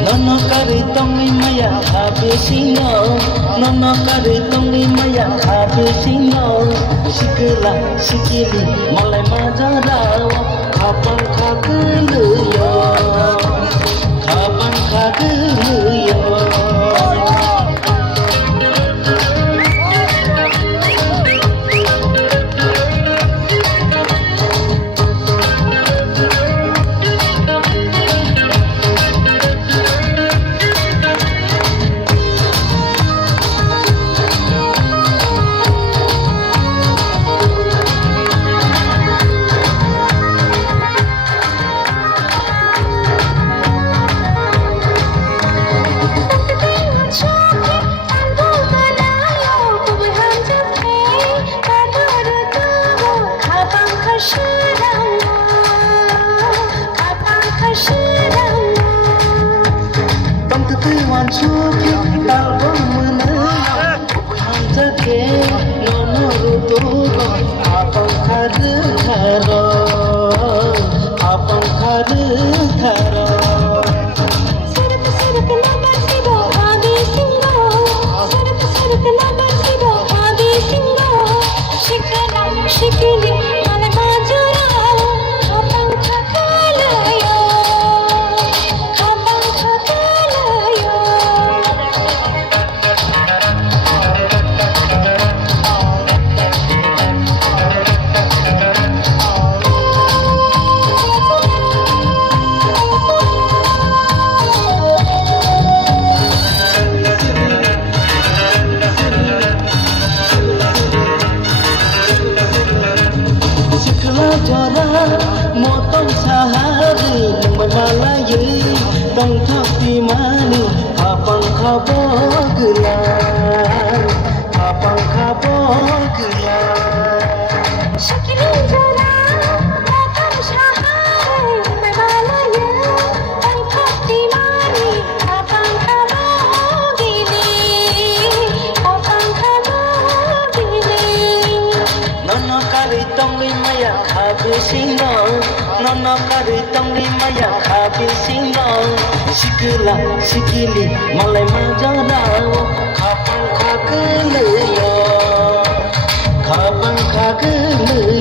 Nonokari tongi maya happy singo Nonokari tongi maya happy singo Sikila sikili malai majaraw Kapang kaguluyo Kapang kaguluyo Suki talbong menang Hanjake nono rutugo Apang kadu karo Apang kadu karo Surat nabar sido habis singo Surat nabar sido habis singo Shikala shikili malai majaraw Kapang kakalayo Kapang kakalayo Motong sehari memalayi Tong tapi mani Kapang kabor gelar Kapang kabor gelar Shikilin jara motong sehari memalayi Tong tapi mani Kapang kabor gili Kapang kabor gili Nonokari tongi maya happy singo Nonokari tongi maya happy singo Sikila sikili malai majaraw Kapang kaguluyo Kapang kaguluyo